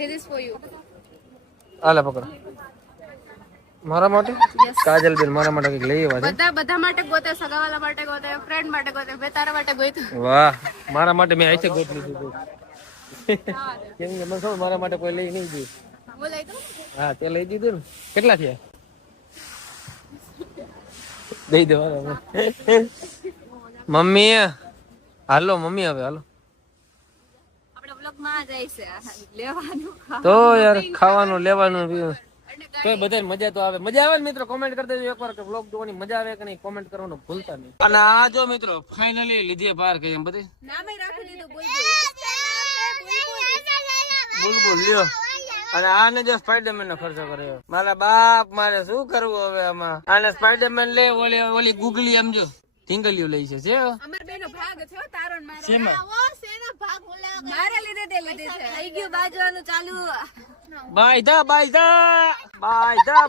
This is for you. આલા પકડો મારા માટે કાજલ બેન મારા માટે કઈક લઈ આવ્યા છે બધા માટે ગોતે, સગાવાલા માટે ગોતે, ફ્રેન્ડ માટે ગોતે, બે તારા માટે ગોતે. વાહ મારા માટે મેં આઈસે ગોત લીધું કેમ કે મને ખબર મારા માટે કોઈ લઈ નહીં ગયું બોલાય તો હા તે લઈ દીધું ને કેટલા થયા દઈ દો મમ્મી હાલો મમ્મી હવે હાલો આપણે વ્લોગ માં જાય છે લેવાનું તો યાર ખાવાનું લેવાનું તો બધાને મજા તો આવે મજા આવે ને મિત્રો કોમેન્ટ કરી દેજો એકવાર કે વ્લોગ જોવાની મજા આવે કે નહીં કોમેન્ટ કરવાનું ભૂલતા નહીં અને આ જો મિત્રો ફાઇનલી લીધી બહાર કઈ એમ બધી નામે રાખી દીધું બુલબુલ લ્યો અને આને જો સ્પાઈડરમેન નો ખર્ચો કર્યો મારા બાપ મારે શું કરવું હવે આમાં આને સ્પાઈડરમેન લે ઓલી ગુગલી એમ જો ઢીંગલીઓ લઈ છે અમાર બેનો ભાગ છે તારો ને મારો શેમાં મારે લીધે તે લીધે છે થઈ ગયું બાજવાનું ચાલુ બાય દા